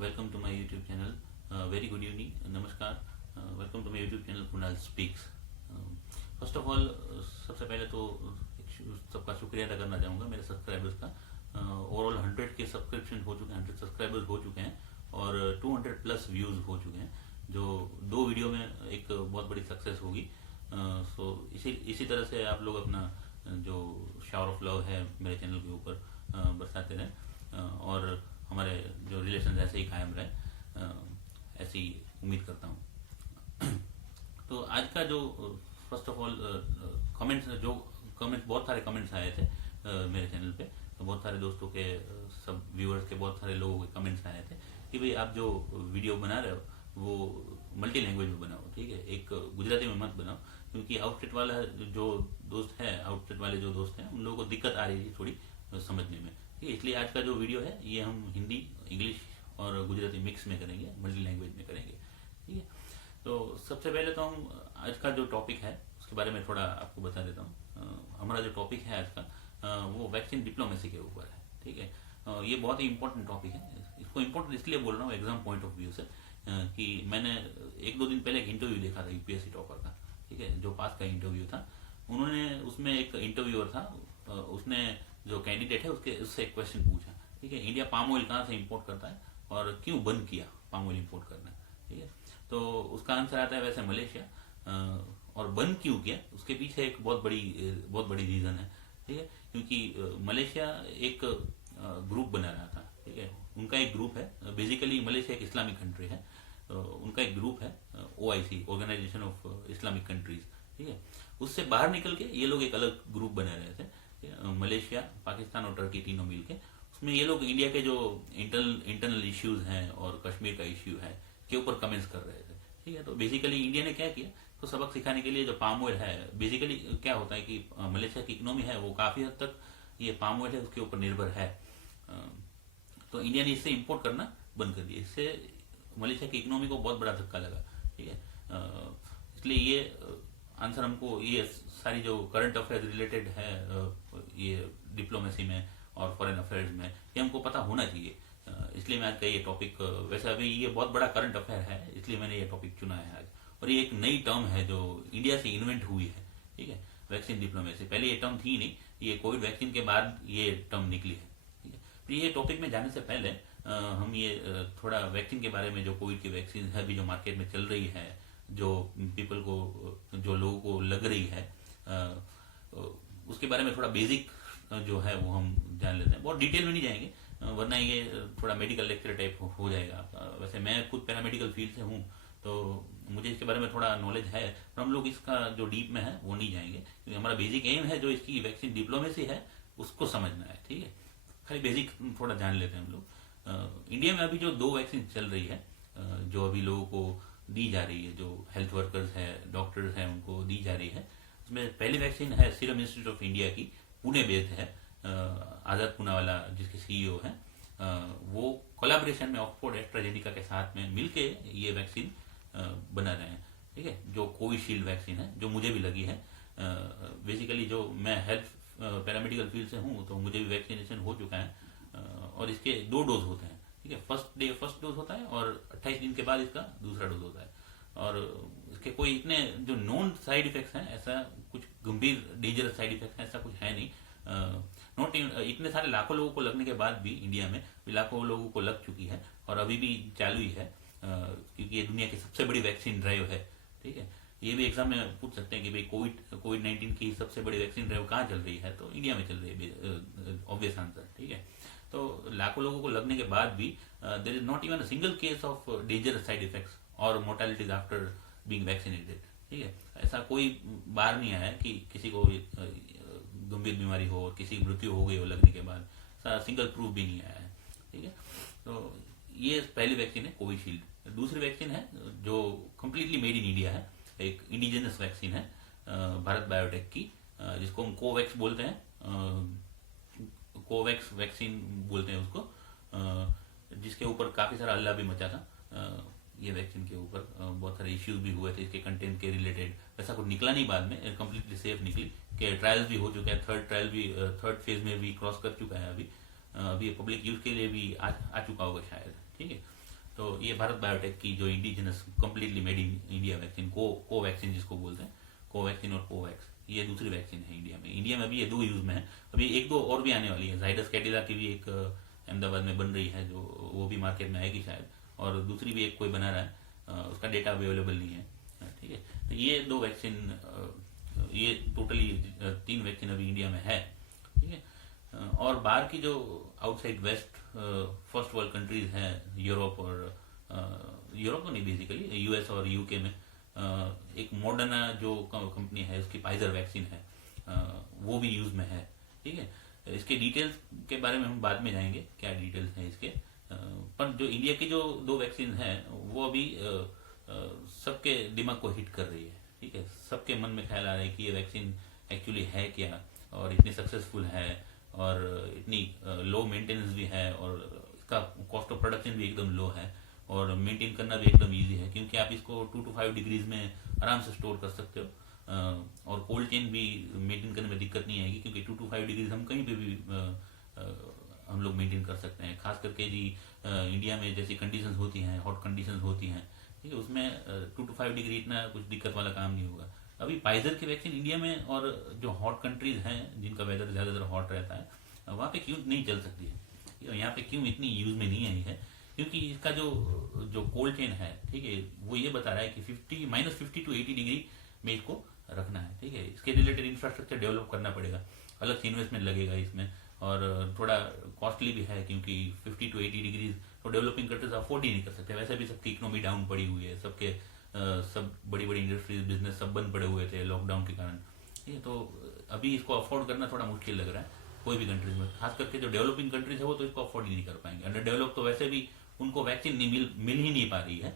welcome to my YouTube channel. Very good evening, नमस्कार. Welcome to my YouTube channel Kunal speaks. First of all सबसे पहले तो सबका शुक्रिया अदा करना चाहूँगा मेरे सब्सक्राइबर्स का. ओवरऑल 100 के सब्सक्रिप्शन हो चुके हैं, 100 सब्सक्राइबर्स हो चुके हैं और 200 प्लस व्यूज़ हो चुके हैं, जो 2 वीडियो में एक बहुत बड़ी सक्सेस होगी. सो इसी तरह से आप लोग अपना जो शावर ऑफ लव है मेरे चैनल के ऊपर बरसाते रहें और हमारे जो रिलेशन ऐसे ही कायम रहे, ऐसी उम्मीद करता हूँ. तो आज का जो फर्स्ट ऑफ ऑल कमेंट्स बहुत सारे कमेंट्स आए थे मेरे चैनल पे. तो बहुत सारे दोस्तों के सब व्यूअर्स के बहुत सारे लोगों के कमेंट्स आए थे कि भाई आप जो वीडियो बना रहे हो वो मल्टी लैंग्वेज में बनाओ, ठीक है, एक गुजराती में मत बनाओ, क्योंकि आउटलेट वाले जो दोस्त हैं उन लोगों को दिक्कत आ रही थी थोड़ी समझने में, ठीक है. इसलिए आज का जो वीडियो है ये हम हिंदी, इंग्लिश और गुजराती मिक्स में करेंगे, मल्टी लैंग्वेज में करेंगे, ठीक है. तो सबसे पहले तो हम आज का जो टॉपिक है उसके बारे में थोड़ा आपको बता देता हूँ. हमारा जो टॉपिक है आज का वो वैक्सीन डिप्लोमेसी के ऊपर है, ठीक है. ये बहुत ही इंपॉर्टेंट टॉपिक है. इसको इम्पोर्टेंट इसलिए बोल रहा हूँ एग्जाम पॉइंट ऑफ व्यू से कि मैंने 1-2 दिन पहले एक इंटरव्यू देखा था यूपीएससी टॉपर का, ठीक है, जो पास का इंटरव्यू था. उन्होंने उसमें एक इंटरव्यूअर था, उसने जो कैंडिडेट है उससे एक क्वेश्चन पूछा, ठीक है, इंडिया पाम ऑयल कहाँ से इंपोर्ट करता है और क्यों बंद किया पाम ऑयल इंपोर्ट करना, ठीक है. तो उसका आंसर आता है वैसे मलेशिया. और बंद क्यों किया उसके पीछे एक बहुत बड़ी रीजन है, ठीक है, क्योंकि मलेशिया एक ग्रुप बना रहा था, ठीक है. उनका एक ग्रुप है, बेसिकली मलेशिया एक इस्लामिक कंट्री है. उनका एक ग्रुप है OIC, organisation of Islamic countries, ठीक है. उससे बाहर निकल के ये लोग एक अलग ग्रुप बना रहे थे, मलेशिया, पाकिस्तान और टर्की तीनों मिलके. उसमें ये लोग इंडिया के जो इंटरनल इश्यूज हैं और कश्मीर का इश्यू है के ऊपर कमेंट्स कर रहे थे, ठीक है. तो बेसिकली इंडिया ने क्या किया, तो सबक सिखाने के लिए जो पाम ऑयल है, बेसिकली क्या होता है कि मलेशिया की इकोनॉमी है वो काफी हद तक ये पाम ऑयल है उसके ऊपर निर्भर है. तो इंडिया ने इससे इंपोर्ट करना बंद कर दिया. इससे मलेशिया की इकोनॉमी को बहुत बड़ा धक्का लगा, ठीक है. इसलिए ये आंसर हमको, ये सारी जो करंट अफेयर रिलेटेड है ये डिप्लोमेसी में और फॉरेन अफेयर्स में, ये हमको पता होना चाहिए. इसलिए मैं आज का ये टॉपिक, वैसे अभी ये बहुत बड़ा करंट अफेयर है इसलिए मैंने ये टॉपिक चुना है आज. और ये एक नई टर्म है जो इंडिया से इन्वेंट हुई है, ठीक है, वैक्सीन डिप्लोमेसी. पहले ये टर्म थी नहीं, ये कोविड वैक्सीन के बाद ये टर्म निकली है, ठीक है. तो ये टॉपिक में जाने से पहले हम ये थोड़ा वैक्सीन के बारे में, जो कोविड की वैक्सीन है अभी जो मार्केट में चल रही है, जो जो लोगों को लग रही है, उसके बारे में थोड़ा बेसिक जो है वो हम जान लेते हैं. बहुत डिटेल में नहीं जाएंगे वरना ये थोड़ा मेडिकल लेक्चर टाइप हो जाएगा. वैसे मैं खुद पैरामेडिकल फील्ड से हूँ तो मुझे इसके बारे में थोड़ा नॉलेज है, पर हम लोग इसका जो डीप में है वो नहीं जाएंगे, क्योंकि हमारा बेसिक एम है जो इसकी वैक्सीन डिप्लोमेसी है उसको समझना है, ठीक है. खाली बेसिक थोड़ा जान लेते हैं हम लोग. इंडिया में अभी जो 2 वैक्सीन चल रही है, जो अभी लोगों को दी जा रही है, जो हेल्थ वर्कर्स है, डॉक्टर्स हैं, उनको दी जा रही है, उसमें पहली वैक्सीन है सीरम इंस्टीट्यूट ऑफ इंडिया की, पुणे बेस्ड है, आजाद पूनावाला जिसके CEO हैं. वो कोलैबोरेशन में ऑक्सफोर्ड एस्ट्राजेनिका के साथ में मिलके ये वैक्सीन बना रहे हैं, ठीक है, जो कोविशील्ड वैक्सीन है, जो मुझे भी लगी है. बेसिकली जो मैं हेल्थ पैरामेडिकल फील्ड से हूँ तो मुझे भी वैक्सीनेशन हो चुका है. और इसके 2 डोज होते हैं, ठीक है. फर्स्ट डोज होता है और 28 दिन के बाद इसका दूसरा डोज होता है. और इसके कोई इतने जो नॉन साइड इफेक्ट्स हैं, ऐसा कुछ गंभीर डेंजरस साइड इफेक्ट्स हैं ऐसा कुछ है नहीं. नॉट इतने सारे लाखों लोगों को लगने के बाद भी इंडिया में लाखों लोगों को लग चुकी है और अभी भी चालू ही है, क्योंकि ये दुनिया की सबसे बड़ी वैक्सीन ड्राइव है, ठीक है. ये भी एग्जाम में पूछ सकते हैं कि भाई कोविड-19 की सबसे बड़ी वैक्सीन ड्राइव कहाँ चल रही है, तो इंडिया में चल रही है, ऑब्वियस आंसर, ठीक है. तो लाखों लोगों को लगने के बाद भी there is not even a single case of dangerous side effects और मोर्टेलिटीज आफ्टर बीइंग वैक्सीनेटेड, ठीक है. ऐसा कोई बार नहीं आया कि किसी को गंभीर बीमारी हो, किसी की मृत्यु हो गई हो लगने के बाद, सिंगल प्रूफ भी नहीं आया है, ठीक है. तो ये पहली वैक्सीन है कोविशील्ड. दूसरी वैक्सीन है जो कम्प्लीटली मेड इन इंडिया है, एक इंडिजिनस वैक्सीन है भारत बायोटेक की, जिसको हम कोवैक्स बोलते हैं, कोवैक्स वैक्सीन बोलते हैं उसको, जिसके ऊपर काफी सारा हल्ला भी मचा था. ये वैक्सीन के ऊपर बहुत सारे इश्यूज भी हुए थे इसके कंटेंट के रिलेटेड. ऐसा कुछ निकला नहीं बाद में, कम्प्लीटली सेफ निकली, कि ट्रायल्स भी हो चुके हैं, थर्ड फेज में भी क्रॉस कर चुका है. अभी पब्लिक यूज के लिए भी आ चुका होगा शायद, ठीक है. तो ये भारत बायोटेक की जो indigenous completely made in India vaccine Covaxin जिसको बोलते हैं, कोवैक्सीन और कोवैक्स, ये दूसरी वैक्सीन है इंडिया में। इंडिया में अभी ये 2 यूज में है, अभी 1-2 और भी आने वाली है। जाइडस कैडिला की भी एक अहमदाबाद में बन रही है, जो वो भी मार्केट में आएगी शायद, और दूसरी भी एक कोई बना रहा है, उसका डेटा अवेलेबल नहीं है। ठीक है, तो ये 2 वैक्सीन, ये टोटली 3 वैक्सीन अभी इंडिया में है। ठीक है, और बाहर की जो outside west first world countries हैं, यूरोप और यूरोप तो नहीं, बेसिकली यूएस और यूके में एक मॉडर्ना जो कंपनी है उसकी फाइजर वैक्सीन है, वो भी यूज में है। ठीक है, इसके डिटेल्स के बारे में हम बाद में जाएंगे, क्या डिटेल्स हैं इसके, पर जो इंडिया की जो 2 वैक्सीन हैं वो अभी सबके दिमाग को हिट कर रही है। ठीक है, सबके मन में ख्याल आ रहा है कि ये वैक्सीन एक्चुअली है क्या, और इतनी सक्सेसफुल है, और इतनी लो मेंटेनेंस भी है, और इसका कॉस्ट ऑफ प्रोडक्शन भी एकदम लो है, और मेंटेन करना भी एकदम इजी है, क्योंकि आप इसको 2 to 5 डिग्रीज में आराम से स्टोर कर सकते हो, और कोल्ड चेन भी मेंटेन करने में दिक्कत नहीं आएगी, क्योंकि 2 to 5 डिग्रीज हम कहीं पे भी हम लोग मेंटेन कर सकते हैं। खास करके जी इंडिया में जैसी कंडीशंस होती हैं, हॉट कंडीशंस होती हैं, ठीक है, उसमें 2 to 5 डिग्री इतना कुछ दिक्कत वाला काम नहीं होगा। अभी फाइजर की वैक्सीन इंडिया में और जो हॉट कंट्रीज हैं जिनका वेदर ज़्यादातर हॉट रहता है, वहाँ पे क्यों नहीं चल सकती है, यहाँ पे क्यों इतनी यूज में नहीं आई है, क्योंकि इसका जो कोल्ड चेन है, ठीक है, वो ये बता रहा है कि -50 to 80 डिग्री में इसको रखना है। ठीक है, इसके रिलेटेड इंफ्रास्ट्रक्चर डेवलप करना पड़ेगा, अलग से इन्वेस्टमेंट लगेगा इसमें, और थोड़ा कॉस्टली भी है, क्योंकि 50 to 80 डिग्रीज तो डेवलपिंग कंट्रीज अफोर्ड ही नहीं कर सकते। वैसे भी सबकी इकोनॉमी डाउन पड़ी हुई है, सबके सब बड़ी बड़ी इंडस्ट्रीज बिजनेस सब बंद पड़े हुए थे लॉकडाउन के कारण। ठीक है, तो अभी इसको अफोर्ड करना थोड़ा मुश्किल लग रहा है कोई भी कंट्रीज में, खास करके जो डेवलपिंग कंट्रीज है वो तो इसको अफोर्ड ही नहीं कर पाएंगे। अंडर डेवलप तो वैसे भी उनको वैक्सीन नहीं मिल ही नहीं पा रही है,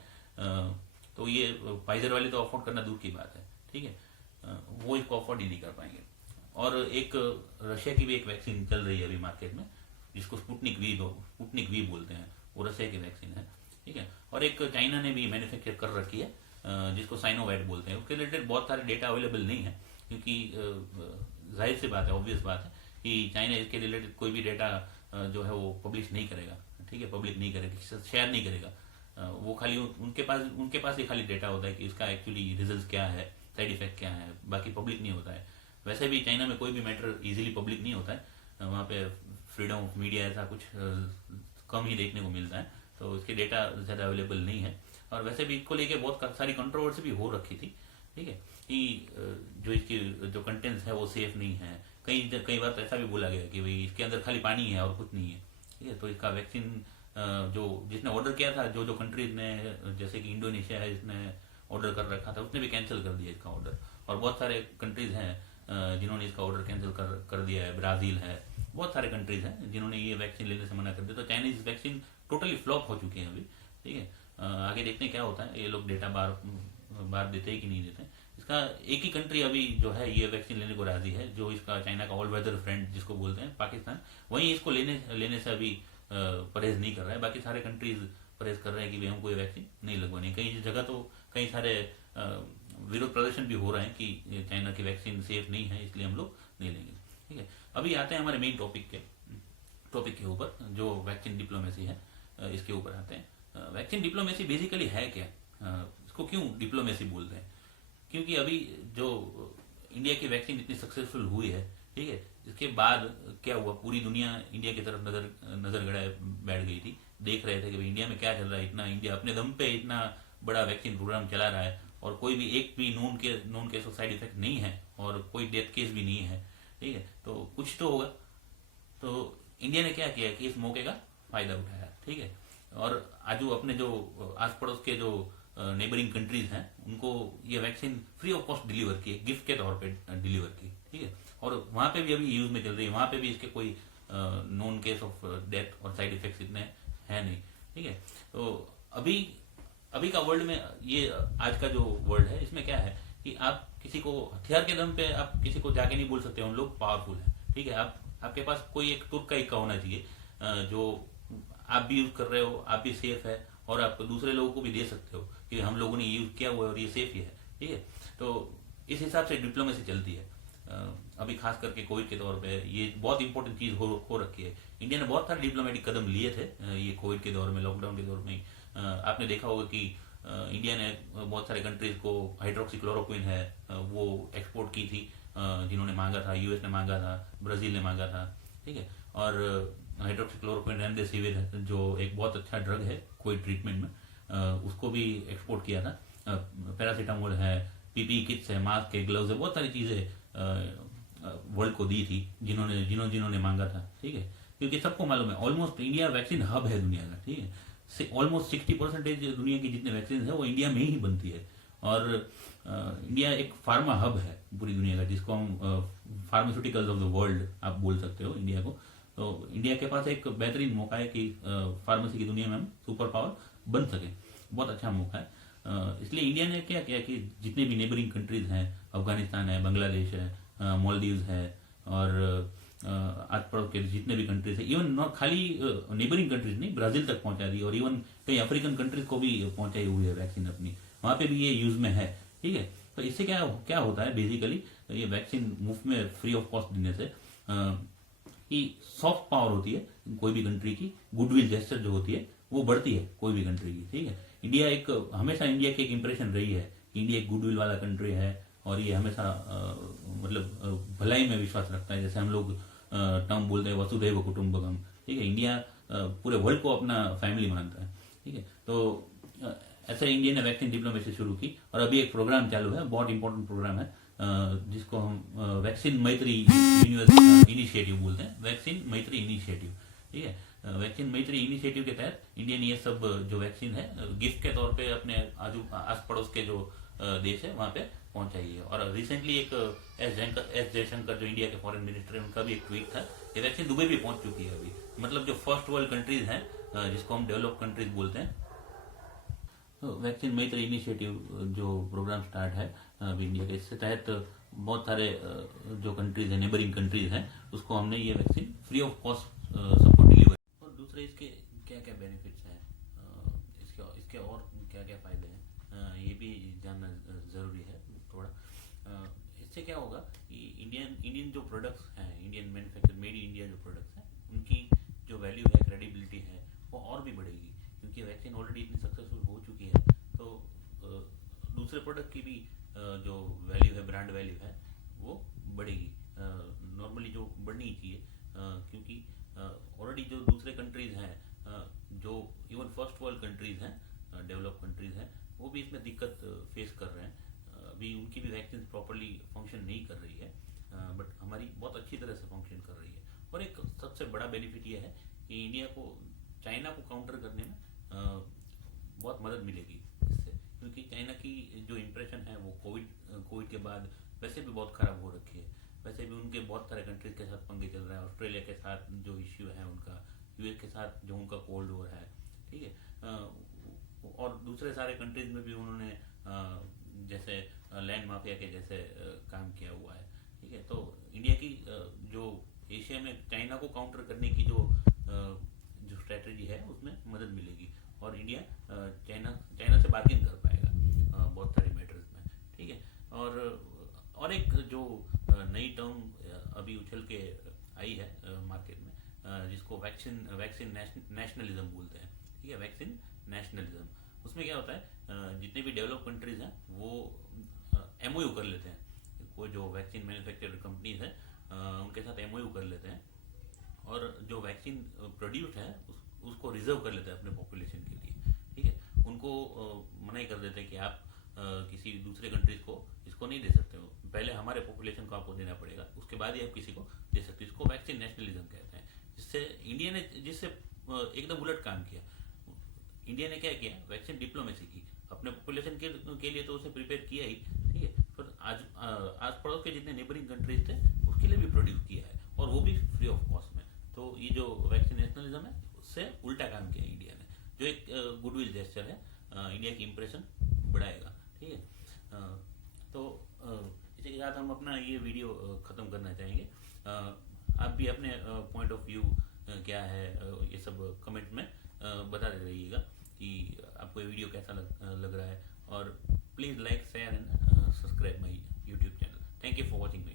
तो ये फाइजर वाले तो अफोर्ड करना दूर की बात है। ठीक है, वो इसको अफोर्ड ही नहीं कर पाएंगे। और एक रशिया की भी एक वैक्सीन चल रही है अभी मार्केट में, जिसको स्पुतनिक वी बोलते हैं, वो रशिया की वैक्सीन है। ठीक है, और एक चाइना ने भी मैन्युफैक्चर कर रखी है, जिसको साइनोवैट बोलते हैं। उसके रिलेटेड बहुत सारे डेटा अवेलेबल नहीं है, क्योंकि जाहिर सी बात है, ऑब्वियस बात है कि चाइना इसके रिलेटेड कोई भी डेटा जो है वो पब्लिश नहीं करेगा। ठीक है, पब्लिक नहीं करेगा, शेयर नहीं करेगा, वो खाली उनके पास ही खाली डेटा होता है कि इसका एक्चुअली रिजल्ट क्या है, साइड इफेक्ट क्या है, बाकी पब्लिक नहीं होता है। वैसे भी चाइना में कोई भी मैटर इजीली पब्लिक नहीं होता है, वहाँ पे फ्रीडम ऑफ मीडिया ऐसा कुछ कम ही देखने को मिलता है, तो इसके डेटा ज़्यादा अवेलेबल नहीं है। और वैसे भी इसको लेके बहुत सारी कंट्रोवर्सी भी हो रखी थी। ठीक है, कि जो इसकी जो कंटेंट्स है वो सेफ नहीं है, कई बार तो ऐसा भी बोला गया कि भाई इसके अंदर खाली पानी है और कुछ नहीं है। ठीक है, तो इसका वैक्सीन जो जिसने ऑर्डर किया था, जो कंट्रीज ने, जैसे कि इंडोनेशिया है जिसने ऑर्डर कर रखा था, उसने भी कैंसिल कर दिया इसका ऑर्डर, और बहुत सारे कंट्रीज हैं जिन्होंने इसका ऑर्डर कैंसिल कर दिया है। ब्राज़ील है, बहुत सारे कंट्रीज हैं जिन्होंने ये वैक्सीन लेने से मना कर दिया। तो चाइनीज वैक्सीन टोटली फ्लॉप हो चुकी है अभी। ठीक है, आगे देखते हैं क्या होता है, ये लोग डेटा बार देते हैं कि नहीं देते हैं। इसका एक ही कंट्री अभी जो है ये वैक्सीन लेने को राजी है, जो इसका चाइना का ऑल वेदर फ्रेंड जिसको बोलते हैं, पाकिस्तान, वहीं इसको लेने से अभी परहेज नहीं कर रहा है। बाकी सारे कंट्रीज परहेज कर रहे हैं कि भाई हमको ये वैक्सीन नहीं लगवानी। कई जगह तो कई सारे विरोध प्रदर्शन भी हो रहे हैं कि चाइना की वैक्सीन सेफ नहीं है, इसलिए हम लोग नहीं लेंगे। ठीक है, अभी आते हैं हमारे मेन टॉपिक के ऊपर, जो वैक्सीन डिप्लोमेसी है, इसके ऊपर आते हैं। वैक्सीन डिप्लोमेसी बेसिकली है क्या, इसको क्यों डिप्लोमेसी बोलते हैं? क्योंकि अभी जो इंडिया की वैक्सीन इतनी सक्सेसफुल हुई है, ठीक है, इसके बाद क्या हुआ, पूरी दुनिया इंडिया की तरफ नजर गड़ाए बैठ गई थी, देख रहे थे कि भाई इंडिया में क्या चल रहा है। इतना इंडिया अपने दम पे इतना बड़ा वैक्सीन प्रोग्राम चला रहा है, और कोई भी एक भी non case of side effect नहीं है, और कोई डेथ केस भी नहीं है। ठीक है, तो कुछ तो होगा। तो इंडिया ने क्या किया कि इस मौके का फायदा उठाया। ठीक है, और आज अपने जो आस पड़ोस के जो नेबरिंग कंट्रीज हैं उनको ये vaccine free of cost deliver की, गिफ्ट के तौर पे डिलीवर की। ठीक है, और वहाँ पे भी अभी यूज में चल रही है, वहाँ पे भी इसके कोई नॉन केस ऑफ डेथ और साइड इफेक्ट्स इतने है नहीं। ठीक है, तो अभी का वर्ल्ड में, ये आज का जो वर्ल्ड है, इसमें क्या है कि आप किसी को हथियार के दम पे आप किसी को जाके नहीं बोल सकते हम लोग पावरफुल है। ठीक है, आपके पास कोई एक तुर्क का इक्का होना चाहिए, जो आप भी यूज कर रहे हो, आप भी सेफ है, और आप दूसरे लोगों को भी दे सकते हो कि हम लोगों ने यूज किया हुआ है और ये सेफ ही है। ठीक है, तो इस हिसाब से डिप्लोमेसी चलती है। अभी खास करके कोविड के दौर पे ये बहुत इंपॉर्टेंट चीज हो रखी है। इंडिया ने बहुत सारे डिप्लोमेटिक कदम लिए थे ये कोविड के दौर में, लॉकडाउन के दौर में, आपने देखा होगा कि इंडिया ने बहुत सारे कंट्रीज को हाइड्रोक्सीक्लोरोक्विन है वो एक्सपोर्ट की थी, जिन्होंने मांगा था, यूएस ने मांगा था, ब्राज़ील ने मांगा था, ठीक है। और हाइड्रोक्सीक्लोरोक्विन रेमडेसिविर जो एक बहुत अच्छा ड्रग है कोई ट्रीटमेंट में, उसको भी एक्सपोर्ट किया था। पैरासीटामोल है, पीपी किट्स है, मास्क है, ग्लव्स है, बहुत सारी चीज़ें वर्ल्ड को दी थी जिन्होंने जिन्होंने मांगा था, ठीक है। क्योंकि सबको मालूम है ऑलमोस्ट इंडिया वैक्सीन हब है दुनिया का, ठीक है। ऑलमोस्ट 60% दुनिया की जितने वैक्सीन है वो इंडिया में ही बनती है। और इंडिया एक फार्मा हब है पूरी दुनिया का, जिसको हम फार्मास्यूटिकल्स ऑफ द वर्ल्ड आप बोल सकते हो इंडिया को। तो इंडिया के पास एक बेहतरीन मौका है कि फार्मेसी की दुनिया में हम सुपर पावर बन सके, बहुत अच्छा मौका है। इसलिए इंडिया ने क्या किया कि जितने भी नेबरिंग कंट्रीज हैं, अफगानिस्तान है, बांग्लादेश है, मालदीव्स है, और आस पड़ोस के जितने भी कंट्रीज है, इवन नॉट खाली नेबरिंग कंट्रीज नहीं, ब्राजील तक पहुंचा दी, और इवन कई अफ्रीकन कंट्रीज को भी पहुंचाई हुई है वैक्सीन अपनी, वहां पे भी ये यूज में है, ठीक है। तो इससे क्या क्या होता है बेसिकली, ये वैक्सीन मुफ्त में फ्री ऑफ कॉस्ट देने से कि सॉफ्ट पावर होती है कोई भी कंट्री की, गुडविल जेस्चर जो होती है वो बढ़ती है कोई भी कंट्री की, ठीक है। इंडिया एक हमेशा इंडिया की एक इंप्रेशन रही है कि इंडिया एक गुडविल वाला कंट्री है, और ये हमेशा मतलब भलाई में विश्वास रखता है, जैसे हम लोग टर्म बोलते हैं वसुधैव कुटुंबकम, ठीक है। इंडिया पूरे वर्ल्ड को अपना फैमिली मानता है, ठीक है। तो ऐसे इंडिया ने वैक्सीन डिप्लोमेसी शुरू की, और अभी एक प्रोग्राम चालू है, बहुत इंपॉर्टेंट प्रोग्राम है, जिसको हम वैक्सीन मैत्री इनिशिएटिव बोलते हैं, वैक्सीन मैत्री इनिशिएटिव, ठीक है। वैक्सीन मैत्री इनिशिएटिव के तहत इंडिया ने ये सब जो वैक्सीन है गिफ्ट के तौर पे अपने आस पड़ोस के जो देश है वहां पे पहुंचाई है। और रिसेंटली एक एस जयशंकर जो इंडिया के फॉरेन मिनिस्टर है, उनका भी एक ट्वीट था, ये वैक्सीन दुबई भी पहुंच चुकी है अभी, मतलब जो फर्स्ट वर्ल्ड कंट्रीज हैं, जिसको हम डेवलप कंट्रीज बोलते हैं। तो वैक्सीन मैत्री इनिशिएटिव जो प्रोग्राम स्टार्ट है अभी इंडिया के, इसके तहत बहुत सारे जो कंट्रीज हैं, नेबरिंग कंट्रीज हैं, उसको हमने ये वैक्सीन फ्री ऑफ कॉस्ट सबको डिलीवर। और दूसरे इसके क्या क्या बेनिफिट्स हैं, इसके और क्या क्या फायदे हैं, ये भी जानना ज़रूरी है थोड़ा। इससे क्या होगा कि इंडियन जो प्रोडक्ट्स हैं, Indian manufacture made in India जो प्रोडक्ट्स हैं, उनकी जो वैल्यू है, क्रेडिबिलिटी है, वो और भी बढ़ेगी, क्योंकि वैक्सीन ऑलरेडी इतनी सक्सेसफुल हो चुकी है। तो दूसरे प्रोडक्ट की भी जो वैल्यू है, ब्रांड वैल्यू है, वो बढ़ेगी, नॉर्मली जो बढ़नी चाहिए, क्योंकि ऑलरेडी जो दूसरे कंट्रीज हैं, जो इवन फर्स्ट वर्ल्ड कंट्रीज हैं, डेवलप कंट्रीज हैं, वो भी इसमें दिक्कत फेस कर रहे हैं। अभी उनकी भी वैक्सीन प्रॉपरली फंक्शन नहीं कर रही है, बट हमारी बहुत अच्छी तरह से फंक्शन कर रही है। और एक सबसे बड़ा बेनिफिट ये है कि इंडिया को चाइना को काउंटर करने में बहुत मदद मिलेगी इससे, क्योंकि चाइना की जो इम्प्रेशन है वो कोविड के बाद वैसे भी बहुत ख़राब हो रखी है। वैसे भी उनके बहुत सारे कंट्रीज के साथ पंगे चल रहे हैं, ऑस्ट्रेलिया के साथ जो इश्यू है उनका, यूएस के साथ जो उनका कोल्ड वॉर है, ठीक है। और दूसरे सारे कंट्रीज में भी उन्होंने जैसे लैंड माफिया के जैसे काम किया हुआ है, ठीक है। तो इंडिया की जो एशिया में चाइना को काउंटर करने की जो स्ट्रेटजी है उसमें मदद मिलेगी, और इंडिया चाइना से बार्गेन कर पाएगा बहुत सारे मैटर्स में, ठीक है। और एक जो नई टर्म अभी उछल के आई है मार्केट में, जिसको वैक्सीन नेशनलिज्म बोलते हैं, ठीक है, वैक्सीन नेशनलिज्म। उसमें क्या होता है, जितने भी डेवलप कंट्रीज हैं वो एमओयू कर लेते हैं, कोई जो वैक्सीन मैन्युफैक्चर कंपनीज हैं उनके साथ एमओयू कर लेते हैं, और जो वैक्सीन प्रोड्यूस है उसको रिजर्व कर लेते हैं अपने पॉपुलेशन के लिए, ठीक है। उनको मना कर देते हैं कि आप किसी दूसरे कंट्रीज को इसको नहीं दे सकते हो, पहले हमारे पॉपुलेशन को आपको देना पड़ेगा, उसके बाद ही आप किसी को दे सकते हो। इसको वैक्सीन नेशनलिज्म कहते हैं। जिससे एकदम उलट काम किया। इंडिया ने क्या किया, वैक्सीन डिप्लोमेसी की, अपने पॉपुलेशन के लिए तो उसे प्रिपेयर किया ही, ठीक है, पर आज पड़ोस के जितने नेबरिंग कंट्रीज थे उसके लिए भी प्रोड्यूस किया है, और वो भी फ्री ऑफ कॉस्ट में। तो ये जो वैक्सीन नेशनलिज्म है उससे उल्टा काम किया इंडिया ने, जो एक गुडविल जेस्चर है, इंडिया की इंप्रेशन बढ़ाएगा, ठीक है। तो इसी के साथ हम अपना ये वीडियो ख़त्म करना चाहेंगे। आप भी अपने पॉइंट ऑफ व्यू क्या है ये सब कमेंट में बता दे रहिएगा कि आपको ये वीडियो कैसा लग रहा है, और please like share and subscribe my YouTube channel. Thank you for watching my